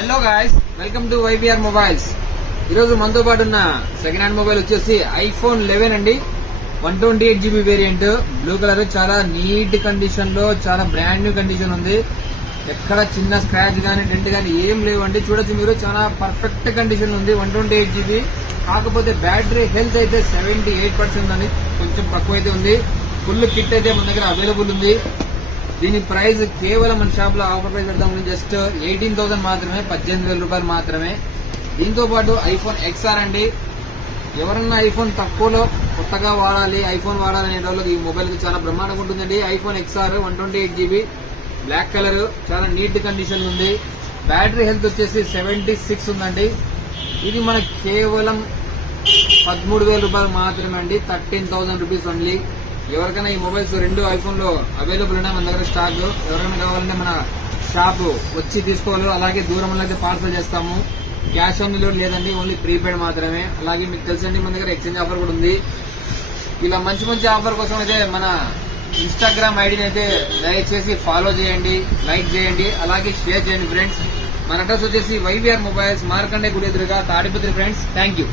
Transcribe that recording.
Hello guys welcome to YBR mobiles ఈరోజు మనతో పాటు ఉన్న సెకండ్ హ్యాండ్ మొబైల్ వచ్చేసి ఐఫోన్ లెవెన్ అండి. One twenty eight GB variant blue colour చాలా నీట్ కండిషన్లో చాలా బ్రాండ్ న్యూ కండిషన్ ఉంది. ఎక్కడ చిన్న స్క్రాచ్ కానీ డెంట్ కానీ ఏం లేవండి. చూడొచ్చు మీరు చాలా పర్ఫెక్ట్ కండిషన్ ఉంది వన్ ట్వంటీ ఎయిట్ జీబీ కాకపోతే బ్యాటరీ హెల్త్ అయితే సెవెంటీ ఎయిట్ పర్సెంట్ అని కొంచెం తక్కువ అయితే ఉంది. ఫుల్ కిట్ అయితే మన దగ్గర అవైలబుల్ ఉంది. దీని ప్రైస్ కేవలం మన షాప్లో ఆఫర్ ప్రైస్ పెడతాం జస్ట్ ఎయిటీన్ థౌసండ్ మాత్రమే పద్దెనిమిది వేల రూపాయలు మాత్రమే. దీంతో పాటు ఐఫోన్ ఎక్స్ఆర్ అండి. ఎవరన్నా ఐఫోన్ తక్కువలో కొత్తగా వాడాలి ఐఫోన్ వాడాలనే వాళ్ళకి ఈ మొబైల్ చాలా బ్రహ్మాండంగా ఉంటుందండి. IPhone XR one twenty eight GB black colour చాలా నీట్ కండిషన్ ఉంది. బ్యాటరీ హెల్త్ వచ్చేసి సెవెంటీ సిక్స్ ఉందండి. ఇది మనకి కేవలం పదమూడు వేల రూపాయలు మాత్రమే అండి. థర్టీన్ థౌసండ్ రూపీస్ ఓన్లీ ఎవరికైనా ఈ మొబైల్స్ రెండు ఐఫోన్లో అవైలబుల్ ఉన్నాయి మన దగ్గర స్టాక్ ఎవరైనా కావాలంటే మన షాప్ వచ్చి తీసుకోవాలి. అలాగే దూరంలో అయితే పార్సల్ చేస్తాము. క్యాష్ ఆన్ డెలివరీ లేదండి ఓన్లీ ప్రీపెయిడ్ మాత్రమే. అలాగే మీకు తెలుసండి మన దగ్గర ఎక్స్చేంజ్ ఆఫర్ కూడా ఉంది. ఇలా మంచి మంచి ఆఫర్ కోసం అయితే మన ఇన్స్టాగ్రామ్ ఐడిని అయితే దయచేసి ఫాలో చేయండి లైక్ చేయండి అలాగే షేర్ చేయండి ఫ్రెండ్స్ మన అడ్రస్ వచ్చేసి వైవిఆర్ మొబైల్స్ మార్కండే గుడి ఎదురుగా తాడిపత్రి ఫ్రెండ్స్ థ్యాంక్ యూ